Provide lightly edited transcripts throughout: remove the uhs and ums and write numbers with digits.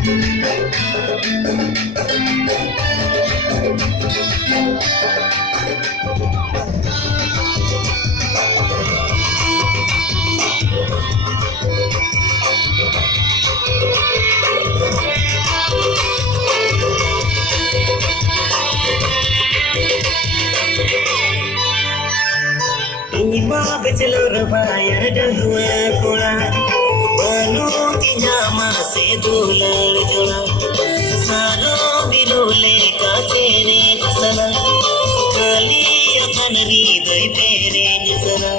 Ima bachelor bayar dua kula, penuh pinjama sedular jola, saro bilule kakere sana, kali akan ridai tere sana.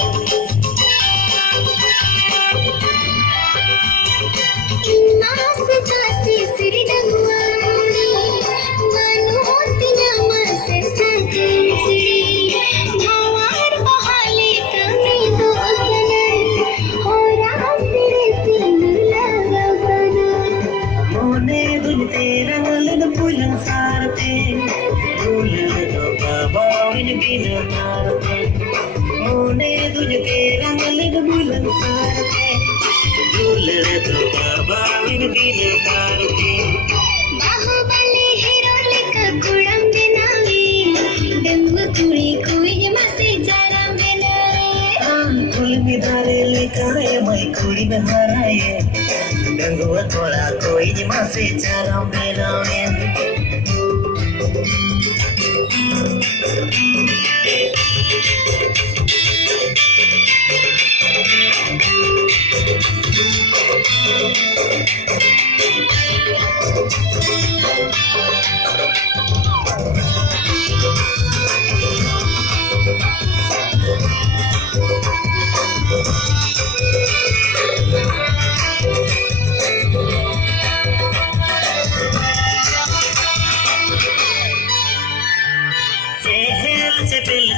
Gangguan pola koi masih cara menawen.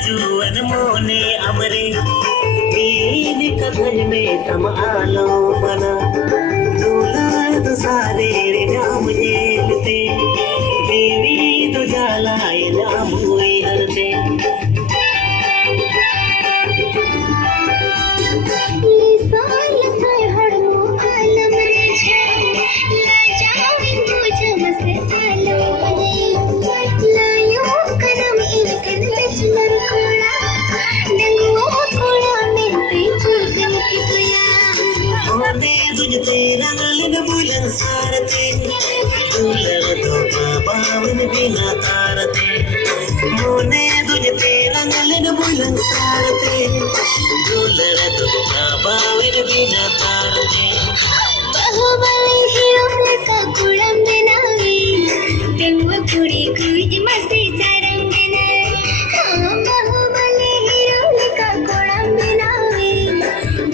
Juan मोने अमरे ini kadang में तम आलो बना दूल्हा तो सारे रे नाम जेलते देवी तो जाला नाम हुई हरते bulan sarate dular do babawan bina tarate mone dujte rangalin bulan sarate dular do babawan bina tarate bahubali hero ka kulam benawi temwa kuri kuj masti charang bena bahubali hero ka kulam benawi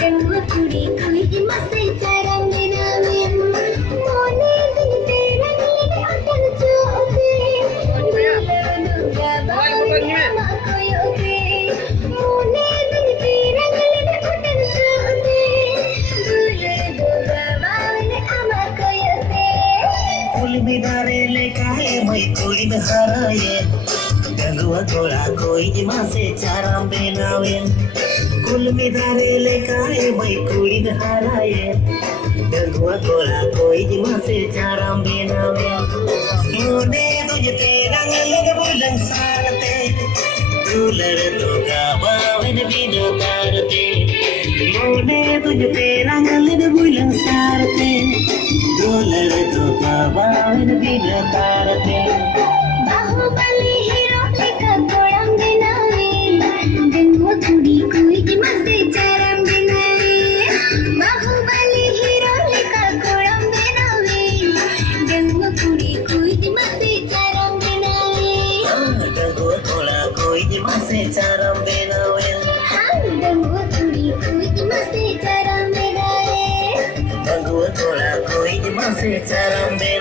temwa kuri kuj masti charang Gangguan pola koi masih cara menawen. Kul midare lekai mai kuri haraye. Gangguan pola koi masih cara menawen. Mone dujte rang lag bulan sarate. Dular to gabawen bina tarate. Mone dujte rang lag bulan sarate. Dular to gabawen bina tarate. bahubali hero ka kolam benawi dengwa kuri kuj masti charam benawi bahubali hero ka kolam benawi dengwa kuri kuj masti charam benawi dengwa kola kuj masti charam benawi dengwa kuri kuj masti charam benawi dengwa kola kuj masti charam benawi